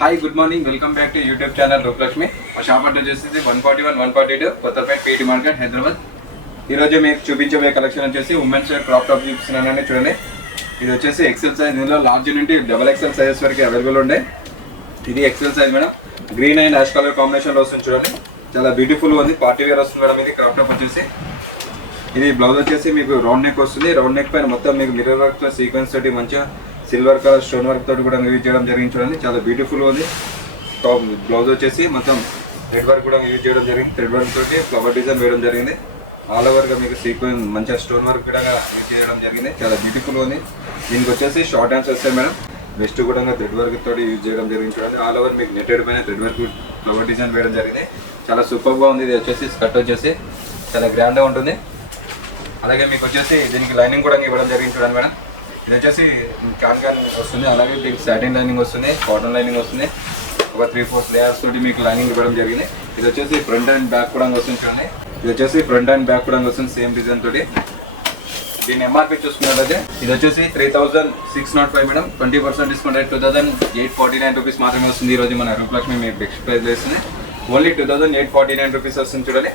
Hi good morning, welcome back to YouTube channel Rupalakshmi. మా shop address వచ్చేసి 141, 142 Kothapeta PT market Hyderabad. ఈరోజు మీకు చూపించబోయే కలెక్షన్ వచ్చేసి ఉమెన్స్ వేర్ క్రాప్ టాప్ చూపిస్తున్నానని చూడండి. ఇది వచ్చేసి ఎక్సెల్ సైజ్, ఇందులో లార్జ్ నుండి డబల్ ఎక్సెల్ సైజెస్ వరకు అవైలబుల్ ఉండే. ఇది XL size madam, green and ash colour కాంబినేషన్లో వస్తుంది చూడండి. చాలా బ్యూటిఫుల్గా ఉంది, పార్టీ వేర్ వస్తుంది మేడం. ఇది క్రాప్ టాప్ వచ్చేసి ఇది బ్లౌజ్ వచ్చేసి మీకు రౌండ్ నెక్ వస్తుంది. రౌండ్ నెక్ పైన మొత్తం మీకు మిర్రర్ వర్క్ సీక్వెన్స్ తోటి మంచిగా సిల్వర్ కలర్ స్టోన్ వర్క్ తోటి కూడా యూజ్ చేయడం జరిగింది చూడండి. చాలా బ్యూటిఫుల్ ఉంది. టాప్ బ్లౌజ్ వచ్చేసి మొత్తం థ్రెడ్ వర్క్ కూడా యూజ్ చేయడం జరిగింది. థ్రెడ్ వర్క్ తోటి ఫ్లవర్ డిజైన్ వేయడం జరిగింది. ఆల్ ఓవర్గా మీకు సీక్వెన్స్ మంచిగా స్టోన్ వర్క్ కూడా యూజ్ చేయడం జరిగింది. చాలా బ్యూటిఫుల్ ఉంది. దీనికి వచ్చేసి షార్ట్ హ్యాండ్స్ వస్తాయి మేడం. వెస్ట్ కూడా థ్రెడ్ వర్క్ తోటి యూజ్ చేయడం జరిగింది చూడండి. ఆల్ ఓవర్ మీకు నెట్టెడ్ పైన థ్రెడ్ వర్క్ ఫ్లవర్ డిజైన్ వేయడం జరిగింది. చాలా సూపర్గా ఉంది. ఇది వచ్చేసి స్కర్ట్ వచ్చేసి చాలా గ్రాండ్గా ఉంటుంది. అలాగే మీకు వచ్చేసి దీనికి లైనింగ్ కూడా ఇవ్వడం జరిగింది చూడండి మేడం. ఇది వచ్చేసి క్యాన్ వస్తుంది. అలాగే దీనికి సాటిన్ లైనింగ్ వస్తుంది, కాటన్ లైనింగ్ వస్తుంది. ఒక 3-4 లేయర్స్ తోటి మీకు లైనింగ్ ఇవ్వడం జరిగింది. ఇది వచ్చేసి ఫ్రంట్ అండ్ బ్యాక్ కూడా వస్తుంది చూడండి. ఇది వచ్చేసి ఫ్రంట్ అండ్ బ్యాక్ కూడా వస్తుంది సేమ్ డిజైన్ తోటి. దీని ఎంఆర్పీ చూసుకున్నట్లయితే ఇది వచ్చేసి 3605 మేడం. 20% డిస్కౌంట్ రేట్ 2849 రూపీస్ మాత్రమే వస్తుంది. ఈరోజు మన రూపలక్ష్మి మీకు బెస్ట్ ప్రైస్ వేస్తుంది. ఓన్లీ 2849 రూపీస్ వస్తుంది చూడండి.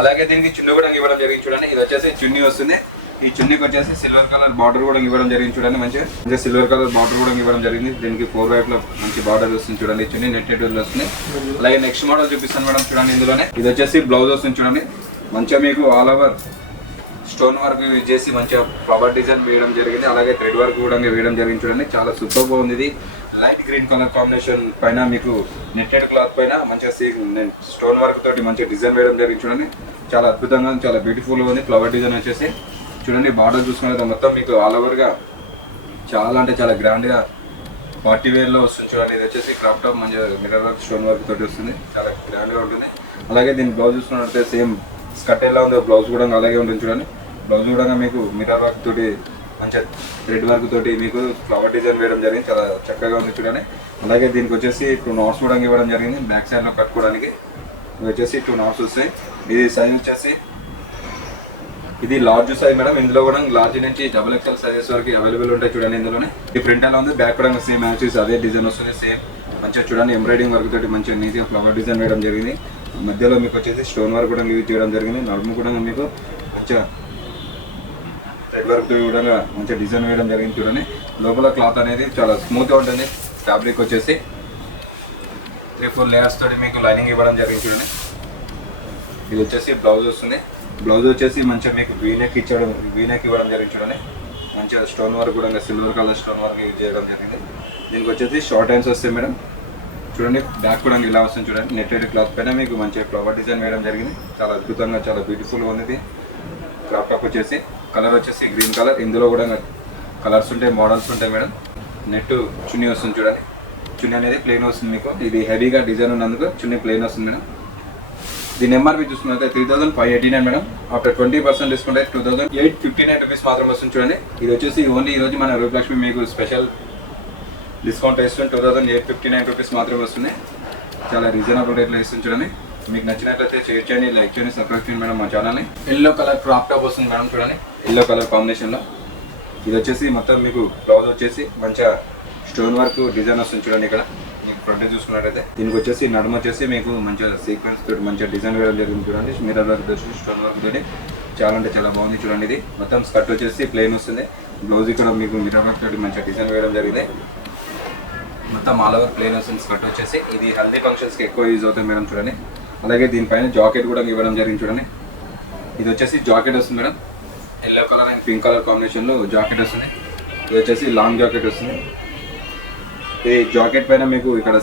అలాగే దీనికి చున్నీ కూడా ఇవ్వడం జరిగింది చూడండి. ఇది వచ్చేసి చున్నీ వస్తుంది. ఈ చున్నీకి వచ్చేసి సిల్వర్ కలర్ బార్డర్ కూడా ఇవ్వడం జరిగింది చూడండి. మంచిగా సిల్వర్ కలర్ బార్డర్ కూడా ఇవ్వడం జరిగింది. దీనికి 4 వైపులో మంచి బార్డర్ వస్తుంది చూడండి. చున్నీ నెట్టెడ్ వస్తుంది. అలాగే నెక్స్ట్ మోడల్ చూపిస్తాను మేడం చూడండి. ఇందులోనే ఇది వచ్చేసి బ్లౌజ్ వస్తుంది చూడండి. మంచిగా మీకు all over stone work use చేసి మంచిగా ఫ్లవర్ డిజైన్ వేయడం జరిగింది. అలాగే థ్రెడ్ వర్క్ కూడా వేయడం జరిగింది చూడండి. చాలా సూపర్గా ఉంది. ఇది లైట్ గ్రీన్ కలర్ కాంబినేషన్ పైన మీకు నెట్టెడ్ క్లాత్ పైన మంచిగా స్టోన్ వర్క్ తోటి మంచిగా డిజైన్ వేయడం జరిగింది చూడండి. చాలా అద్భుతంగా చాలా బ్యూటిఫుల్గా ఉంది. ఫ్లవర్ డిజైన్ వచ్చేసి చూడండి. బార్డర్ చూసుకున్నది మొత్తం మీకు ఆల్ ఓవర్గా చాలా అంటే చాలా గ్రాండ్గా పార్టీ వేర్లో వస్తుంది చూడండి. ఇది వచ్చేసి క్రాప్ టాప్ మంచిగా మిర్రర్ వర్క్ స్టోన్ వర్క్ తోటి వస్తుంది. చాలా గ్రాండ్గా ఉంటుంది. అలాగే దీని బ్లౌజ్ చూసుకున్నట్లయితే సేమ్ స్కర్ట్ ఎలా ఉందో బ్లౌజ్ కూడా అలాగే ఉంటుంది చూడండి. బ్లౌజ్ కూడా మీకు మిర్రర్ వర్క్ తోటి మంచిగా థ్రెడ్ వర్క్ తోటి మీకు ఫ్లవర్ డిజైన్ వేయడం జరిగింది. చాలా చక్కగా ఉంది చూడండి. అలాగే దీనికి వచ్చేసి 2 నాట్స్ కూడా ఇవ్వడం జరిగింది బ్యాక్ సైడ్లో కట్టుకోవడానికి. ఇవి వచ్చేసి 2 నాట్స్ వస్తాయి. ఇది సైజ్ వచ్చేసి ఇది లార్జ్ సైజ్ మేడం. ఇందులో కూడా లార్జ్ నుంచి డబుల్ ఎక్స్ఎల్ సైజెస్ వరకు అవైలబుల్ ఉంటాయి చూడండి. ఇందులోనే ఈ ఫ్రంట్ ఎలా ఉంది, బ్యాక్ కూడా సేమ్ మ్యాచెస్ అదే డిజైన్ వస్తుంది. సేమ్ మంచిగా చూడండి ఎంబ్రాయిడింగ్ వర్క్ తోటి మంచిగా నీట్గా ఫ్లవర్ డిజైన్ వేయడం జరిగింది. మధ్యలో మీకు వచ్చేసి స్టోన్ వర్క్ కూడా యూజ్ చేయడం జరిగింది. నడుము కూడా మీకు మంచిగా థ్రెడ్ వర్క్ కూడా మంచిగా డిజైన్ వేయడం జరిగింది చూడండి. లోపల క్లాత్ అనేది చాలా స్మూత్గా ఉంటుంది. ఫ్యాబ్రిక్ వచ్చేసి 3-4 లేయర్స్ తోటి మీకు లైనింగ్ ఇవ్వడం జరిగింది చూడండి. ఇది వచ్చేసి బ్లౌజ్ వస్తుంది. బ్లౌజ్ వచ్చేసి మంచిగా మీకు వీనెక్ ఇవ్వడం జరిగింది చూడండి. మంచిగా స్టోన్ వర్క్ కూడా silver colour stone work use చేయడం జరిగింది. దీనికి వచ్చేసి షార్ట్ హ్యాండ్స్ వస్తాయి మేడం. చూడండి బ్యాక్ కూడా ఇలా వస్తుంది చూడండి. నెట్టెడ్ క్లాత్ పైన మీకు మంచిగా ఫ్లవర్ డిజైన్ వేయడం జరిగింది. చాలా అద్భుతంగా చాలా బ్యూటిఫుల్గా ఉంది. క్రాప్ టాప్ వచ్చేసి కలర్ వచ్చేసి గ్రీన్ కలర్. ఇందులో కూడా కలర్స్ ఉంటాయి, మోడల్స్ ఉంటాయి మేడం. నెట్ చున్నీ వస్తుంది చూడండి. చున్నీ అనేది ప్లెయిన్ వస్తుంది మీకు. ఇది హెవీగా డిజైన్ ఉన్నందుకు చున్నీ ప్లెయిన్ వస్తుంది మేడం. దీని ఎంఆర్పీ చూసుకున్నట్లయితే 3589 మేడం. ఆఫ్టర్ 20% డిస్కౌంట్ అయితే 2859 రూపీస్ మాత్రం వస్తుంది చూడండి. ఇది వచ్చేసి ఓన్లీ ఈరోజు మన రూపలక్ష్మి మీకు స్పెషల్ డిస్కౌంట్ ఇస్తుంది. 2859 రూపీస్ మాత్రమే వస్తుంది. చాలా రీజనబుల్ రేట్లో ఇస్తుంది చూడండి. మీకు నచ్చినట్లయితే షేర్ చేయండి, లైక్ చేయండి, సబ్స్క్రైబ్ చేయండి మేడం మా ఛానల్ని. ఎల్లో కలర్ క్రాప్ టాప్ వస్తుంది మేడం చూడండి. ఎల్లో కలర్ కాంబినేషన్లో ఇది వచ్చేసి మొత్తం మీకు బ్లౌజ్ వచ్చేసి మంచిగా స్టోన్ వర్క్ డిజైన్ వస్తుంది చూడండి. ఇక్కడ మీకు ఫ్రంట్ చూసుకున్నట్లయితే దీనికి వచ్చేసి నడుము వచ్చేసి మీకు మంచిగా సీక్వెన్స్ తోటి మంచిగా డిజైన్ వేయడం జరిగింది చూడండి. మిర్రర్ వర్క్ వచ్చి స్టోన్ వర్క్ తోటి చాలా అంటే చాలా బాగుంది చూడండి. ఇది మొత్తం స్కర్ట్ వచ్చేసి ప్లెయిన్ వస్తుంది. బ్లౌజ్ ఇక్కడ మీకు మిర్రర్ వర్క్ తోటి మంచిగా డిజైన్ వేయడం జరిగింది. మొత్తం ఆల్ ఓవర్ ప్లెయిన్ వస్తుంది స్కర్ట్ వచ్చేసి. ఇది హల్దీ ఫంక్షన్స్కి ఎక్కువ యూజ్ అవుతుంది మేడం చూడండి. అలాగే దీనిపైన జాకెట్ కూడా ఇవ్వడం జరిగింది చూడండి. ఇది వచ్చేసి జాకెట్ వస్తుంది madam. Yellow colour and pink colour కాంబినేషన్లో జాకెట్ వస్తుంది. ఇది వచ్చేసి లాంగ్ జాకెట్ వస్తుంది. ఈ జాకెట్ పైన మీకు ఇక్కడ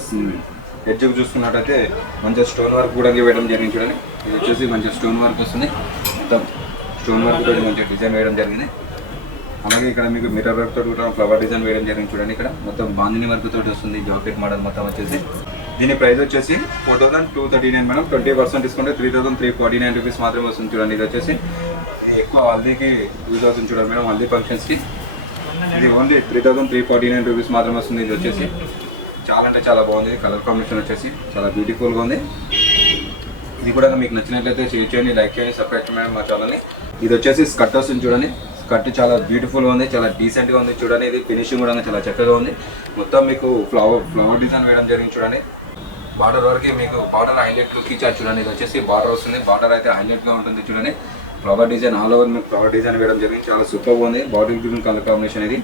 ఎడ్జ్ చూసుకున్నట్టయితే మంచిగా స్టోన్ వర్క్ కూడా వేయడం జరిగింది చూడండి. ఇది వచ్చేసి మంచిగా స్టోన్ వర్క్ వస్తుంది. మొత్తం స్టోన్ వర్క్ తోటి మంచిగా డిజైన్ వేయడం జరిగింది. అలాగే ఇక్కడ మీకు మిర్రర్ వర్క్ తోటి కూడా ఫ్లవర్ డిజైన్ వేయడం జరిగింది చూడండి. ఇక్కడ మొత్తం బాందిని వర్క్ తోటి వస్తుంది జాకెట్ మోడల్ మొత్తం వచ్చేసి. దీని ప్రైస్ వచ్చేసి 4239 మేడం. 20% డిస్కౌంట్ 3349 రూపీస్ మాత్రమే వస్తుంది చూడండి. ఇది వచ్చేసి ఇది ఎక్కువ హల్దీకి యూజ్ అవుతుంది చూడండి మేడం, హల్దీ ఫంక్షన్స్కి. ఇది ఓన్లీ 3349 రూపీస్ మాత్రమే వస్తుంది. ఇది వచ్చేసి చాలా అంటే చాలా బాగుంది. కలర్ కాంబినేషన్ వచ్చేసి చాలా బ్యూటిఫుల్గా ఉంది. ఇది కూడా మీకు నచ్చినట్లయితే షేర్ చేయండి, లైక్ చేయండి, సబ్స్క్రైబ్ చేయండి మా ఛానల్ని. ఇది వచ్చేసి స్కర్ట్ వస్తుంది చూడండి. కట్టు చాలా బ్యూటిఫుల్గా ఉంది, చాలా డీసెంట్గా ఉంది చూడండి. ఇది ఫినిషింగ్ కూడా చాలా చక్కగా ఉంది. మొత్తం మీకు ఫ్లవర్ డిజైన్ వేయడం జరిగింది చూడండి. బార్డర్ వరకు మీకు బార్డర్ హైలైట్ లుక్ ఇచ్చారు చూడండి. ఇది వచ్చేసి బార్డర్ వస్తుంది, బార్డర్ అయితే హైలైట్గా ఉంటుంది చూడండి. ఫ్లవర్ డిజైన్ ఆల్ ఓవర్ మీకు ఫ్లవర్ డిజైన్ వేయడం జరిగింది, చాలా సూపర్గా ఉంది. బాటిల్ గ్రీన్ కలర్ కాంబినేషన్ ఇది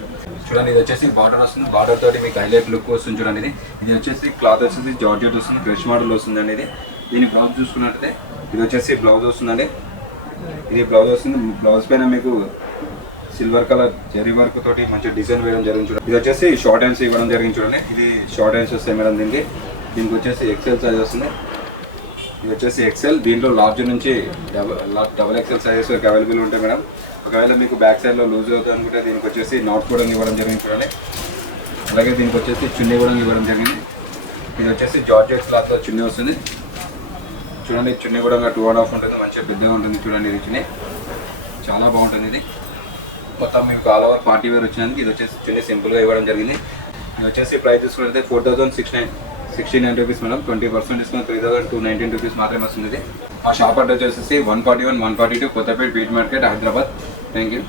చూడండి. ఇది వచ్చేసి బార్డర్ వస్తుంది, బార్డర్ తోటి మీకు హైలైట్ లుక్ వస్తుంది చూడండి. ఇది వచ్చేసి క్లాత్ వచ్చేసి జార్జెట్ వస్తుంది, క్రష్ మోడల్ వస్తుంది అండి. దీని బ్లౌజ్ చూసుకున్నట్టయితే ఇది వచ్చేసి బ్లౌజ్ వస్తుందండి. ఇది బ్లౌజ్ వస్తుంది, బ్లౌజ్ పైన మీకు సిల్వర్ కలర్ జరీ వర్క్ తోటి మంచి డిజైన్ వేయడం జరిగింది చూడండి. ఇది వచ్చేసి షార్ట్ హ్యాండ్స్ ఇవ్వడం జరిగింది చూడండి. ఇది షార్ట్ హ్యాండ్స్ వస్తాయి మేడం. దీనికి వచ్చేసి ఎక్సెల్ సైజ్ వస్తుంది. ఇది వచ్చేసి ఎక్సెల్, దీంట్లో లార్జ్ నుంచి డబల్ ఎక్సెల్ సైజెస్ వరకు అవైలబుల్ ఉంటాయి మేడం. ఒకవేళ మీకు బ్యాక్ సైడ్లో లూజ్ అవుతుంది అనుకుంటే దీనికి వచ్చేసి నాట్ కూడా ఇవ్వడం జరిగింది చూడండి. అలాగే దీనికి వచ్చేసి చున్నీ కూడా ఇవ్వడం జరిగింది. ఇది వచ్చేసి జార్జెట్ క్లాత్లో చున్నీ వస్తుంది చూడండి. చున్నీ కూడా 2.5 ఉంటుంది, మంచిగా పెద్దగా ఉంటుంది చూడండి. ఇది చున్నీ చాలా బాగుంటుంది. ఇది మొత్తం మీకు ఆల్ ఓవర్ పార్టీ వేర్ వచ్చినందుకు ఇది వచ్చేసి చున్నీ సింపుల్గా ఇవ్వడం జరిగింది. ఇది వచ్చేసి ప్రైస్ చూసుకుంటే 4,669 రూపీస్ మేడం. 20% డిస్కౌంట్ 3,219 రూపీస్ మాత్రమే వస్తుంది. ఇది మా షాప్ అడ్రస్ వచ్చేసి 141, 142 Kothapeta beat market, Hyderabad. Thank you.